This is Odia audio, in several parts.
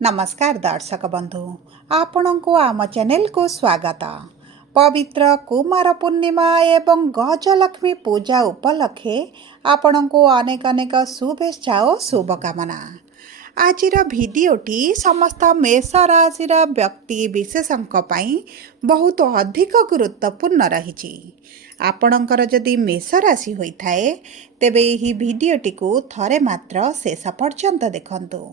नमस्कार दर्शक बंधु आपण को आम चैनल को स्वागत। पवित्र कुमार पूर्णिमा एवं गजलक्ष्मी पूजा उपलक्षे आपण को अनेक अनेक शुभेच्छा और शुभकामना। आजिर भिडियोटी समस्त मेष राशि व्यक्ति विशेषों बहुत अधिक गुरुत्वपूर्ण रही। आपणकर जदि मेष राशि होता है तेबे यही भिडियोटी को थरे मात्र शेष पर्यंत देखंतु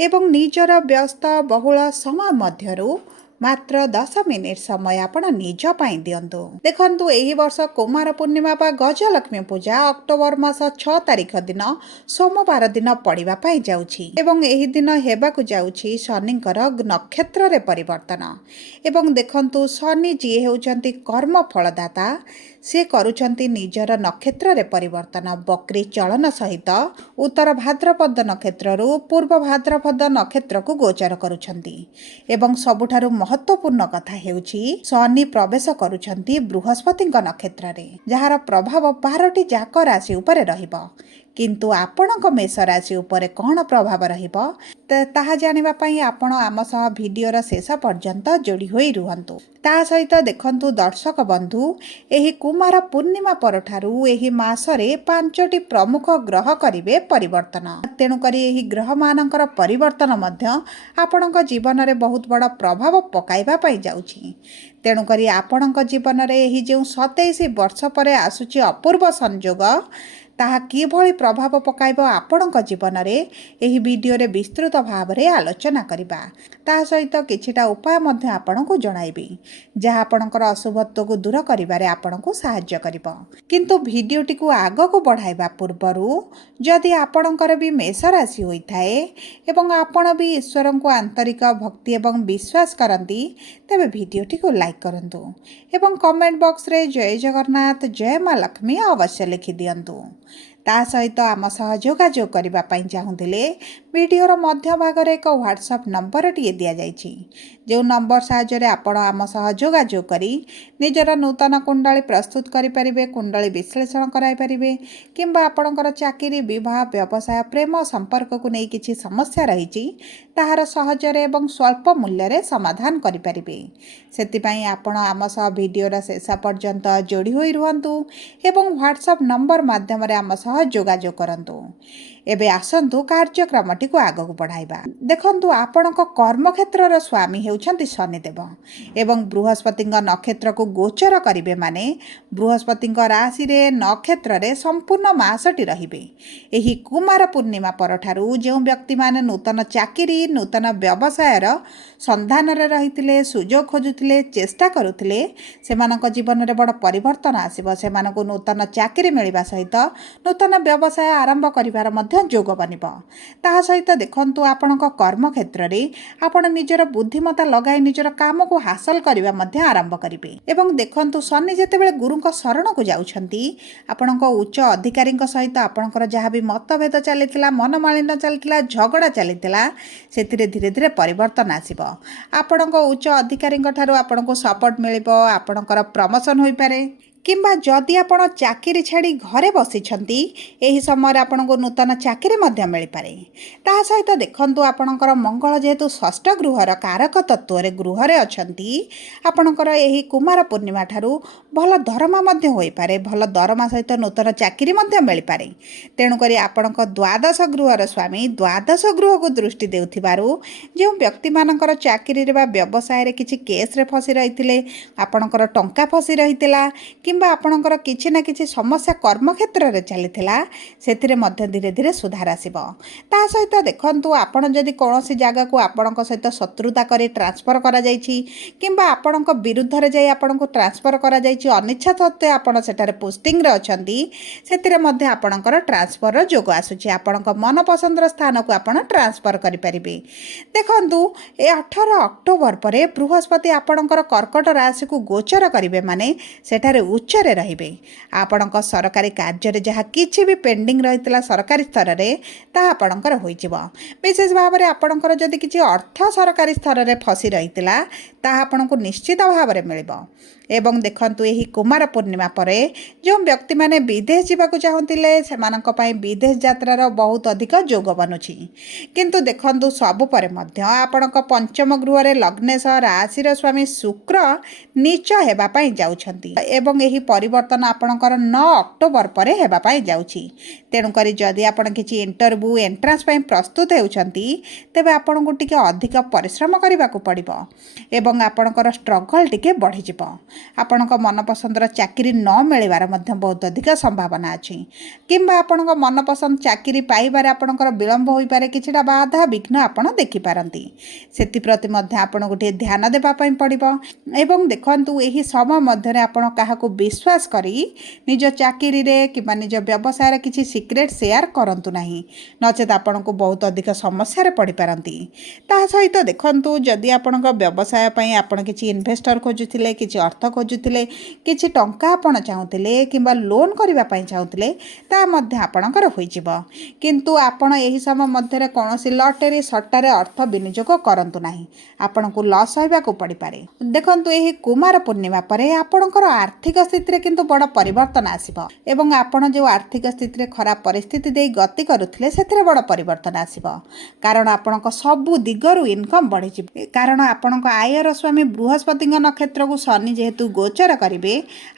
एवं निजर व्यस्त बहुल समय मध्यरु मात्र 10 मिनिट समय आपण निज पाई दियंतु। देखंतु एही वर्ष कुमार पूर्णिमा बा गजलक्ष्मी पूजा अक्टोबर मास 6 तारिख दिन सोमवार दिन पड़िबा पाई जाउछि एवं एही दिन हेबाकु जाउछि शनिकर नक्षत्र रे परिवर्तन। एवं देखंतु शनि जी हेउचंती कर्म फलदाता से करुचंती निजर नक्षत्र रे परिवर्तन बक्री चलन सहित उत्तर भाद्रपद नक्षत्र रु पूर्व भाद्रपद नक्षत्र को गोचर करुचंती। एवं सबुठारु महत्वपूर्ण कथा हेउछि शनि प्रवेश करुचंती बृहस्पति नक्षत्र रे जहार प्रभाव 12टी जाक राशि उपरे रहिबो। किंतु आपणक मेष राशि उपरे कौन प्रभाव रहिबो ताहा जानिबा पई आपण आम सह भिडियोर शेष पर्यंत जोड़ी होई रुहंतु। ता सहित देखंतु दर्शक बंधु एही कुमार पूर्णिमा परठारु एही मासरे 5टी प्रमुख ग्रह करिवे परिवर्तन। तेणु करी एही ग्रह मानकर परिवर्तन मध्य आपणक जीवन रे बहुत बड़ प्रभाव पकाइबा पई जाउछि। तेणु करी आपणक जीवन रे एही जे 27 वर्ष परे आसुछि अपूर्व संयोग ताहा किभଳି प्रभाव पकाइब आपणक जीवन रे एही वीडियो रे विस्तृत भाव रे आलोचना करिबा। ता सहित किछिटा उपाय मध्य आपणको जणाइबी जहा आपणकर अशुभत्व को दूर करिबारे आपणको सहाय्य करिबो। किंतु भिडियोटी को आगो को बढ़ाइबा पूर्वरु जदि आपणकर भी मेष राशि होइथाए एवं आपण भी ईश्वर को आंतरिक भक्ति एवं विश्वास करंती तेबे भिडियोटी को लाइक करंतु एवं कमेंट बॉक्स रे जय जगन्नाथ जय मां लक्ष्मी अवश्य लिखि दियंतु। ता सहित आम सह जोगाजोग करबा पई चाहुथिले वीडियोर मध्य भाग रे एक व्हाट्सएप नंबर टिए दिया जाइछि जो नंबर साहाय्य रे आपण आम सह जोगाजोग करी निजर नूतन कुंडली प्रस्तुत करि परिबे कुंडली विश्लेषण कराइ परिबे किंबा आपणकर चाकरी विवाह व्यवसाय प्रेम संपर्क को नै किछि समस्या रहिछि ताहार सहज रे एवं स्वल्प मूल्य रे समाधान करि परिबे। सेति पई आपण आम सह वीडियोर शेष पर्यंत जोड़ी होई रुहंतु एवं व्हाट्सएप नंबर माध्यम रे आम सह जोगाजोग करंतु। एबे आसंतु कार्यक्रमटी को आगो को बढ़ाइबा। देखंतु आपणक कर्म क्षेत्रर स्वामी हेउछंती शनिदेव एवं बृहस्पति नक्षत्र को गोचर करिवे माने बृहस्पति राशि रे नक्षत्र रे संपूर्ण मासटी रहिबे। एही कुमार पूर्णिमा परठारु जो व्यक्ति माने नूतन चाकरी नूतन व्यवसाय र संधान रे रहितिले सुजोग खोजुतिले चेष्टा करुतिले सेमानक जीवन रे बड़ परिवर्तन आसीबो। सेमानक नूतन चाकरी मिलिबा सहित नूतन व्यवसाय आरंभ करिवार जोग बनिब। ता सहित देखंतु आपणक कर्म क्षेत्र रे आपण निजर बुद्धिमता लगाई निजर काम को हासिल करिबा मध्य आरंभ करिवे। एवं देखंतु शनि जेतेबेले गुरुक शरण को जाउछंती आपणक उच्च अधिकारी सहित आपणकर जहाँ भी मतभेद चलीथिला मनमालिन्य चलीथिला झगड़ा चलीथिला सेतिरे धीरे धीरे परिवर्तन आसीबो। आपणक उच्च अधिकारी ठारू आपणको सपोर्ट मिलिबो आपणकर प्रमोशन होई पारे किंबा जदि आपण चाकरी छाड़ी घरे बसिछंती एही समय आपनको नूतन चाकरी मध्य मिल पारे। ता सहित देखंतु आपणकर मंगल जेहेतु षष्ठ गृहर कारक तत्व रे गृह रे अछंती आपणकर एही कुमार पूर्णिमा ठारू भल दरमा मध्य होई पारे भल दरमा सहित नूतन चाकरी मध्य मिल पारे। तेणु करी आपणक द्वादश गृहर स्वामी द्वादश गृह को दृष्टि देउथिबारु जे व्यक्ति मानकर चाकरी रे बा व्यवसाय रे किछि केस रे फसी रहिथिले आपणकर टंका फसी रहितिला किंबा आपणकर किछि ना किछि समस्या कर्म क्षेत्र रे चलीथिला सेतिरे मध्य धीरे धीरे सुधार आसीबो। ता सहित देखंतु आपण जदि कोनोसी जागा को आपणक सहित शत्रुता करी ट्रांसफर करा जायछि किंबा आपणक विरुद्ध रे जाई आपणको ट्रांसफर करा जायछि अनिच्छा सत्वे आपण सेटारे पोस्टिंग रे अछंती सेतिरे मध्य आपणकर ट्रांसफर रो जोग आसुछि आपणक मन पसंद रो स्थान को आपण ट्रांसफर करि परिबे। देखंतु ए 18 अक्टोबर परे बृहस्पति आपणकर कर्कट राशि को गोचर करिवे माने सेटारे उच्चरे रहिबे। आपणक सरकारी कार्य जहाँ किछि भी पेंडिंग रहितला सरकारी स्तर रे ता आपणकर होई जिवो। विशेष भाव रे आपणकर जदि किछि अर्थ सरकारी स्तर रे फसी रहितला ता आपणको निश्चित भाव रे मिलिबो। ଏବଂ ଦେଖନ୍ତୁ ଏହି କୁମାର ପୂର୍ଣ୍ଣିମା ପରେ ଯେଉଁ ବ୍ୟକ୍ତିମାନେ ବିଦେଶ ଯିବାକୁ ଚାହୁଁଥିଲେ ସେମାନଙ୍କ ପାଇଁ ବିଦେଶ ଯାତ୍ରାର ବହୁତ ଅଧିକ ଯୋଗ ବନୁଛି। କିନ୍ତୁ ଦେଖନ୍ତୁ ସବୁ ପରେ ମଧ୍ୟ ଆପଣଙ୍କ ପଞ୍ଚମ ଗୃହରେ ଲଗ୍ନେଶ ରାଶିର ସ୍ୱାମୀ ଶୁକ୍ର ନୀଚ ହେବା ପାଇଁ ଯାଉଛନ୍ତି ଏବଂ ଏହି ପରିବର୍ତ୍ତନ ଆପଣଙ୍କର 9 ଅକ୍ଟୋବର ପରେ ହେବା ପାଇଁ ଯାଉଛି। ତେଣୁକରି ଯଦି ଆପଣ କିଛି ଇଣ୍ଟରଭ୍ୟୁ ଏଣ୍ଟ୍ରାନ୍ସ ପାଇଁ ପ୍ରସ୍ତୁତ ହେଉଛନ୍ତି ତେବେ ଆପଣଙ୍କୁ ଟିକେ ଅଧିକ ପରିଶ୍ରମ କରିବାକୁ ପଡ଼ିବ ଏବଂ ଆପଣଙ୍କର ଷ୍ଟ୍ରଗଲ୍ ଟିକେ ବଢ଼ିଯିବ। ଆପଣଙ୍କ ମନପସନ୍ଦର ଚାକିରି ନ ମିଳିବାର ମଧ୍ୟ ବହୁତ ଅଧିକ ସମ୍ଭାବନା ଅଛି କିମ୍ବା ଆପଣଙ୍କ ମନପସନ୍ଦ ଚାକିରି ପାଇବାରେ ଆପଣଙ୍କର ବିଳମ୍ବ ହୋଇପାରେ, କିଛିଟା ବାଧା ବିଘ୍ନ ଆପଣ ଦେଖିପାରନ୍ତି। ସେଥିପ୍ରତି ମଧ୍ୟ ଆପଣଙ୍କୁ ଟିକେ ଧ୍ୟାନ ଦେବା ପାଇଁ ପଡ଼ିବ ଏବଂ ଦେଖନ୍ତୁ ଏହି ସମୟ ମଧ୍ୟରେ ଆପଣ କାହାକୁ ବିଶ୍ୱାସ କରି ନିଜ ଚାକିରିରେ କିମ୍ବା ନିଜ ବ୍ୟବସାୟରେ କିଛି ସିକ୍ରେଟ୍ ସେୟାର କରନ୍ତୁ ନାହିଁ, ନଚେତ୍ ଆପଣଙ୍କୁ ବହୁତ ଅଧିକ ସମସ୍ୟାରେ ପଡ଼ିପାରନ୍ତି। ତା ସହିତ ଦେଖନ୍ତୁ ଯଦି ଆପଣଙ୍କ ବ୍ୟବସାୟ ପାଇଁ ଆପଣ କିଛି ଇନଭେଷ୍ଟର ଖୋଜୁଥିଲେ, କିଛି ଅର୍ଥ ଖୋଜୁଥିଲେ, କିଛି ଟଙ୍କା ଆପଣ ଚାହୁଁଥିଲେ କିମ୍ବା ଲୋନ୍ କରିବା ପାଇଁ ଚାହୁଁଥିଲେ ତାହା ମଧ୍ୟ ଆପଣଙ୍କର ହୋଇଯିବ। କିନ୍ତୁ ଆପଣ ଏହି ସମୟ ମଧ୍ୟରେ କୌଣସି ଲଟେରୀ ସଟ୍ଟାରେ ଅର୍ଥ ବିନିଯୋଗ କରନ୍ତୁ ନାହିଁ, ଆପଣଙ୍କୁ ଲସ୍ ସହିବାକୁ ପଡ଼ିପାରେ। ଦେଖନ୍ତୁ ଏହି କୁମାର ପୂର୍ଣ୍ଣିମା ପରେ ଆପଣଙ୍କର ଆର୍ଥିକ ସ୍ଥିତିରେ କିନ୍ତୁ ବଡ଼ ପରିବର୍ତ୍ତନ ଆସିବ ଏବଂ ଆପଣ ଯେଉଁ ଆର୍ଥିକ ସ୍ଥିତିରେ ଖରାପ ପରିସ୍ଥିତି ଦେଇ ଗତି କରୁଥିଲେ ସେଥିରେ ବଡ଼ ପରିବର୍ତ୍ତନ ଆସିବ। କାରଣ ଆପଣଙ୍କ ସବୁ ଦିଗରୁ ଇନକମ୍ ବଢ଼ିଯିବ। କାରଣ ଆପଣଙ୍କ ଆୟର ସ୍ୱାମୀ ବୃହସ୍ପତିଙ୍କ ନକ୍ଷତ୍ରକୁ ଶନି ଯେହେତୁ ଗୋଚର କରିବେ,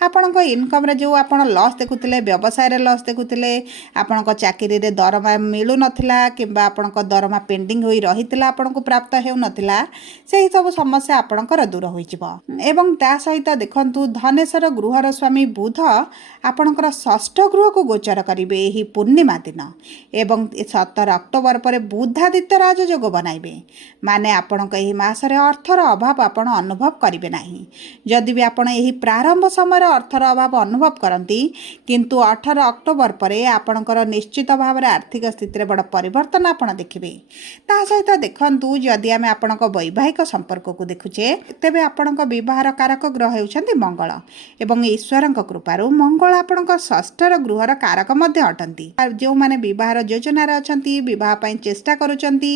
ଆପଣଙ୍କ ଇନକମ୍ରେ ଯେଉଁ ଆପଣ ଲସ୍ ଦେଖୁଥିଲେ, ବ୍ୟବସାୟରେ ଲସ୍ ଦେଖୁଥିଲେ, ଆପଣଙ୍କ ଚାକିରିରେ ଦରମା ମିଳୁନଥିଲା କିମ୍ବା ଆପଣଙ୍କ ଦରମା ପେଣ୍ଡିଂ ହୋଇ ରହିଥିଲା, ଆପଣଙ୍କୁ ପ୍ରାପ୍ତ ହେଉନଥିଲା, ସେହି ସବୁ ସମସ୍ୟା ଆପଣଙ୍କର ଦୂର ହୋଇଯିବ। ଏବଂ ତା ସହିତ ଦେଖନ୍ତୁ ଧନେଶ୍ୱର ଗୃହର ସ୍ୱାମୀ ବୁଧ ଆପଣଙ୍କର ଷଷ୍ଠ ଗୃହକୁ ଗୋଚର କରିବେ ଏହି ପୂର୍ଣ୍ଣିମା ଦିନ ଏବଂ 17 ଅକ୍ଟୋବର ପରେ ବୁଧାଦିତ୍ୟ ରାଜଯୋଗ ବନାଇବେ। ମାନେ ଆପଣଙ୍କ ଏହି ମାସରେ ଅର୍ଥର ଅଭାବ ଆପଣ ଅନୁଭବ କରିବେ ନାହିଁ। ଯଦି ବି ଆପଣ ଏହି ପ୍ରାରମ୍ଭ ସମୟରେ ଅର୍ଥର ଅଭାବ ଅନୁଭବ କରନ୍ତି, କିନ୍ତୁ 18 ଅକ୍ଟୋବର ପରେ ଆପଣଙ୍କର ନିଶ୍ଚିତ ଭାବରେ ଆର୍ଥିକ ସ୍ଥିତିରେ ବଡ଼ ପରିବର୍ତ୍ତନ ଆପଣ ଦେଖିବେ। ତା ସହିତ ଦେଖନ୍ତୁ ଯଦି ଆମେ ଆପଣଙ୍କ ବୈବାହିକ ସମ୍ପର୍କକୁ ଦେଖୁଛେ ତେବେ ଆପଣଙ୍କ ବିବାହର କାରକ ଗ୍ରହ ହେଉଛନ୍ତି ମଙ୍ଗଳ ଏବଂ ଈଶ୍ୱରଙ୍କ କୃପାରୁ ମଙ୍ଗଳ ଆପଣଙ୍କ ଷଷ୍ଠର ଗୃହର କାରକ ମଧ୍ୟ ଅଟନ୍ତି। ଯେଉଁମାନେ ବିବାହର ଯୋଜନାରେ ଅଛନ୍ତି, ବିବାହ ପାଇଁ ଚେଷ୍ଟା କରୁଛନ୍ତି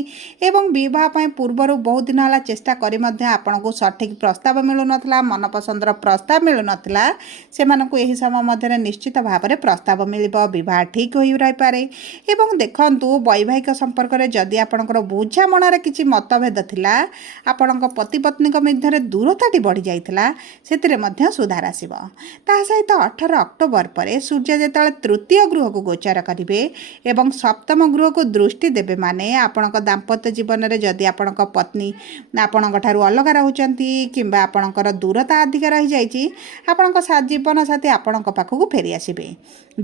ଏବଂ ବିବାହ ପାଇଁ ପୂର୍ବରୁ ବହୁତ ଦିନ ହେଲା ଚେଷ୍ଟା କରି ମଧ୍ୟ ଆପଣଙ୍କୁ ସଠିକ୍ ପ୍ରସ୍ତାବ ମିଳୁନଥିଲା, ମନପସନ୍ଦର ପ୍ରସ୍ତାବ ମିଳୁନଥିଲା, ସେମାନଙ୍କୁ ଏହି ସମୟ ମଧ୍ୟରେ ନିଶ୍ଚିତ ଭାବରେ ପ୍ରସ୍ତାବ ମିଳିବ, ବିବାହ ଠିକ୍ ହୋଇ ରହିପାରେ। ଏବଂ ଦେଖନ୍ତୁ ବୈବାହିକ ସମ୍ପର୍କରେ ଯଦି ଆପଣଙ୍କର ବୁଝାମଣାରେ କିଛି ମତଭେଦ ଥିଲା, ଆପଣଙ୍କ ପତି ପତ୍ନୀଙ୍କ ମଧ୍ୟରେ ଦୂରତାଟି ବଢ଼ିଯାଇଥିଲା, ସେଥିରେ ମଧ୍ୟ ସୁଧାର ଆସିବ। ତା ସହିତ 18 ଅକ୍ଟୋବର ପରେ ସୂର୍ଯ୍ୟ ଯେତେବେଳେ ତୃତୀୟ ଗୃହକୁ ଗୋଚର କରିବେ ଏବଂ ସପ୍ତମ ଗୃହକୁ ଦୃଷ୍ଟି ଦେବେ, ମାନେ ଆପଣଙ୍କ ଦାମ୍ପତ୍ୟ ଜୀବନରେ ଯଦି ଆପଣଙ୍କ ପତ୍ନୀ ଆପଣଙ୍କ ଠାରୁ ଅଲଗା ରହୁଛନ୍ତି କିମ୍ବା ଆପଣଙ୍କର ଦୂରତା ଅଧିକ ରହିଯାଇଛି, ଆପଣଙ୍କ ଜୀବନସାଥୀ ଆପଣଙ୍କ ପାଖକୁ ଫେରିଆସିବେ।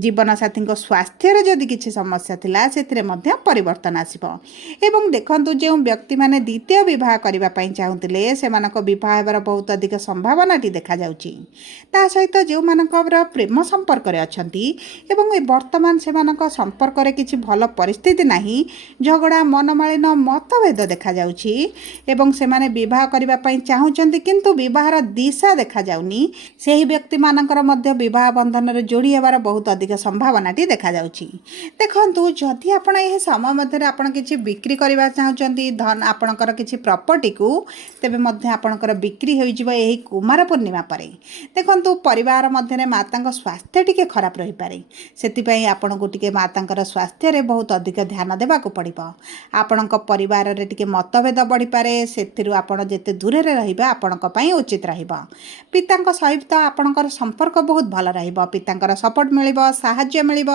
ଜୀବନସାଥୀଙ୍କ ସ୍ୱାସ୍ଥ୍ୟରେ ଯଦି କିଛି ସମସ୍ୟା ଥିଲା ସେଥିରେ ମଧ୍ୟ ପରିବର୍ତ୍ତନ ଆସିବ। ଏବଂ ଦେଖନ୍ତୁ ଯେଉଁ ବ୍ୟକ୍ତିମାନେ ଦ୍ୱିତୀୟ ବିବାହ କରିବା ପାଇଁ ଚାହୁଁଥିଲେ ସେମାନଙ୍କ ବିବାହ ହେବାର ବହୁତ ଅଧିକ ସମ୍ଭାବନାଟି ଦେଖାଯାଉଛି। ତା ସହିତ ଯେଉଁମାନଙ୍କର ପ୍ରେମ ସମ୍ପର୍କରେ ଅଛନ୍ତି ଏବଂ ବର୍ତ୍ତମାନ ସେମାନଙ୍କ ସମ୍ପର୍କରେ କିଛି ଭଲ ପରିସ୍ଥିତି ନାହିଁ, ଝଗଡ଼ା, ମନମାଳିନ, ମତଭେଦ ଦେଖାଯାଉଛି ଏବଂ ସେମାନେ ବିବାହ କରିବା ପାଇଁ ଚାହୁଁଛନ୍ତି କିନ୍ତୁ ବିବାହର ଦିଶା ଦେଖାଯାଉନି, ସେହି ବ୍ୟକ୍ତିମାନଙ୍କର ମଧ୍ୟ ବିବାହ ବନ୍ଧନରେ ଯୋଡ଼ି ହେବାର ବହୁତ ଅଧିକ ସମ୍ଭାବନାଟି ଦେଖାଯାଉଛି। ଦେଖନ୍ତୁ ଯଦି ଆପଣ ଏହି ସମୟ ମଧ୍ୟରେ ଆପଣ କିଛି ବିକ୍ରି କରିବା ଚାହୁଁଛନ୍ତି ଆପଣଙ୍କର କିଛି ପ୍ରପର୍ଟିକୁ, ତେବେ ମଧ୍ୟ ଆପଣଙ୍କର ବିକ୍ରି ହୋଇଯିବ ଏହି କୁମାର ପୂର୍ଣ୍ଣିମା ପରେ। ଦେଖନ୍ତୁ ପରିବାର ମଧ୍ୟରେ ମାତାଙ୍କ ସ୍ୱାସ୍ଥ୍ୟ ଟିକେ ଖରାପ ରହିପାରେ, ସେଥିପାଇଁ ଆପଣଙ୍କୁ ଟିକେ ମାତାଙ୍କର ସ୍ୱାସ୍ଥ୍ୟରେ ବହୁତ ଅଧିକ ଧ୍ୟାନ ଦେବାକୁ ପଡ଼ିବ। ଆପଣଙ୍କ ପରିବାରରେ ଟିକେ ମତଭେଦ ବଢ଼ିପାରେ, ସେଥିରୁ ଆପଣ ଯେତେ ଦୂରରେ ରହିବେ ଆପଣଙ୍କ ପାଇଁ ଉଚିତ ରହିବ। ପିତାଙ୍କ ସହିତ ଆପଣଙ୍କର ସମ୍ପର୍କ ବହୁତ ଭଲ ରହିବ, ପିତାଙ୍କର ସପୋର୍ଟ ମିଳିବ, ସାହାଯ୍ୟ ମିଳିବ।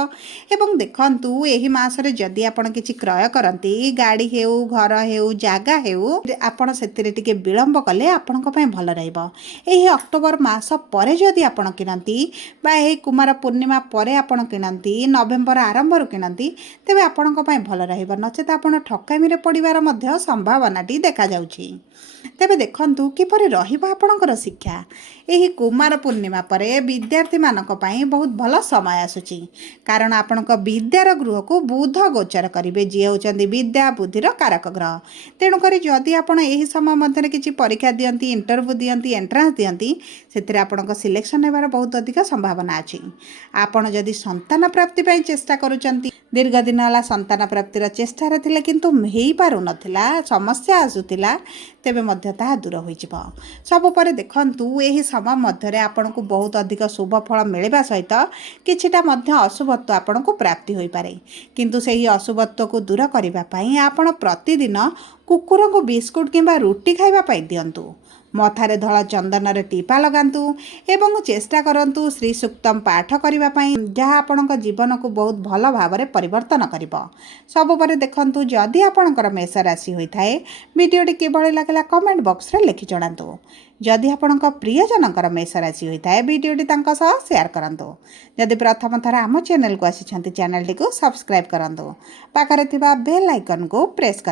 ଏବଂ ଦେଖନ୍ତୁ ଏହି ମାସରେ ଯଦି ଆପଣ କିଛି କ୍ରୟ କରନ୍ତି, ଗାଡ଼ି ହେଉ, ଘର ହେଉ, ଜାଗା ହେଉ, ଆପଣ ସେଥିରେ ଟିକେ ବିଳମ୍ବ କଲେ ଆପଣଙ୍କ ପାଇଁ ଭଲ ରହିବ। ଏହି ଅକ୍ଟୋବର ମାସ ପରେ ଯଦି ଆପଣ କିଣନ୍ତି ବା ଏହି କୁମାର ପୂର୍ଣ୍ଣିମା ପରେ ଆପଣ କିଣନ୍ତି, ନଭେମ୍ବର ଆରମ୍ଭରୁ କିଣନ୍ତି, ତେବେ ଆପଣଙ୍କ ପାଇଁ ଭଲ ରହିବ, ନଚେତ୍ ଆପଣ ଠକାମିରେ ପଡ଼ିବାର ମଧ୍ୟ ସମ୍ଭାବନାଟି ଦେଖାଯାଉଛି। ତେବେ ଦେଖନ୍ତୁ କିପରି ରହିବ ଆପଣଙ୍କର ଶିକ୍ଷା। ଏହି କୁମାର ପୂର୍ଣ୍ଣିମା ପରେ ବିଦ୍ୟାର୍ଥୀମାନଙ୍କ ପାଇଁ ବହୁତ ଭଲ ସମୟ ଆସୁଛି, କାରଣ ଆପଣଙ୍କ ବିଦ୍ୟାର ଗୃହକୁ ବୁଧ ଗୋଚର କରିବେ, ଯିଏ ହେଉଛନ୍ତି ବିଦ୍ୟା ବୁଦ୍ଧିର କାରକ ଗ୍ରହ। ତେଣୁକରି ଯଦି ଆପଣ ଏହି ସମୟ ମଧ୍ୟରେ କିଛି ପରୀକ୍ଷା ଦିଅନ୍ତି, ଇଣ୍ଟରଭ୍ୟୁ ଦିଅନ୍ତି, ଏଣ୍ଟ୍ରାନ୍ସ ଦିଅନ୍ତି, ସେଥିରେ ଆପଣଙ୍କ ସିଲେକ୍ସନ୍ ହେବାର ବହୁତ ଅଧିକ ସମ୍ଭାବନା ଅଛି। ଆପଣ ଯଦି ସନ୍ତାନ ପ୍ରାପ୍ତି ପାଇଁ ଚେଷ୍ଟା କରୁଛନ୍ତି, ଦୀର୍ଘ ଦିନ ହେଲା ସନ୍ତାନ ପ୍ରାପ୍ତିର ଚେଷ୍ଟାରେ ଥିଲେ କିନ୍ତୁ ହେଇପାରୁନଥିଲା, ସମସ୍ୟା ଆସୁଥିଲା, ତେବେ ମଧ୍ୟ ତାହା ଦୂର ହୋଇଯିବ। ସବୁପରେ ଦେଖନ୍ତୁ ଏହି ସମୟ ମଧ୍ୟରେ ଆପଣଙ୍କୁ ବହୁତ ଅଧିକ ଶୁଭ ଫଳ ମିଳିବା ସହିତ କିଛିଟା ମଧ୍ୟ ଅଶୁଭତ୍ୱ ଆପଣଙ୍କୁ ପ୍ରାପ୍ତି ହୋଇପାରେ। କିନ୍ତୁ ସେହି ଅଶୁଭତ୍ୱକୁ ଦୂର କରିବା ପାଇଁ ଆପଣ ପ୍ରତିଦିନ କୁକୁରଙ୍କୁ ବିସ୍କୁଟ କିମ୍ବା ରୁଟି ଖାଇବା ପାଇଁ ଦିଅନ୍ତୁ। ମଥାରେ ଧଳା ଚନ୍ଦନରେ ଟିପା ଲଗାନ୍ତୁ ଏବଂ ଚେଷ୍ଟା କରନ୍ତୁ ଶ୍ରୀ ସୂକ୍ତମ ପାଠ କରିବା ପାଇଁ, ଯାହା ଆପଣଙ୍କ ଜୀବନକୁ ବହୁତ ଭଲ ଭାବରେ ପରିବର୍ତ୍ତନ କରିବ। ସବୁପରେ ଦେଖନ୍ତୁ ଯଦି ଆପଣଙ୍କର ମେଷ ରାଶି ହୋଇଥାଏ, ଭିଡ଼ିଓଟି କିଭଳି ଲାଗିଲା କମେଣ୍ଟ ବକ୍ସରେ ଲେଖି ଜଣାନ୍ତୁ। ଯଦି ଆପଣଙ୍କ ପ୍ରିୟଜନଙ୍କର ମେଷ ରାଶି ହୋଇଥାଏ, ଭିଡ଼ିଓଟି ତାଙ୍କ ସହ ସେୟାର କରନ୍ତୁ। ଯଦି ପ୍ରଥମ ଥର ଆମ ଚ୍ୟାନେଲକୁ ଆସିଛନ୍ତି, ଚ୍ୟାନେଲଟିକୁ ସବସ୍କ୍ରାଇବ୍ କରନ୍ତୁ। ପାଖରେ ଥିବା ବେଲ୍ ଆଇକନ୍କୁ ପ୍ରେସ୍ କରନ୍ତୁ।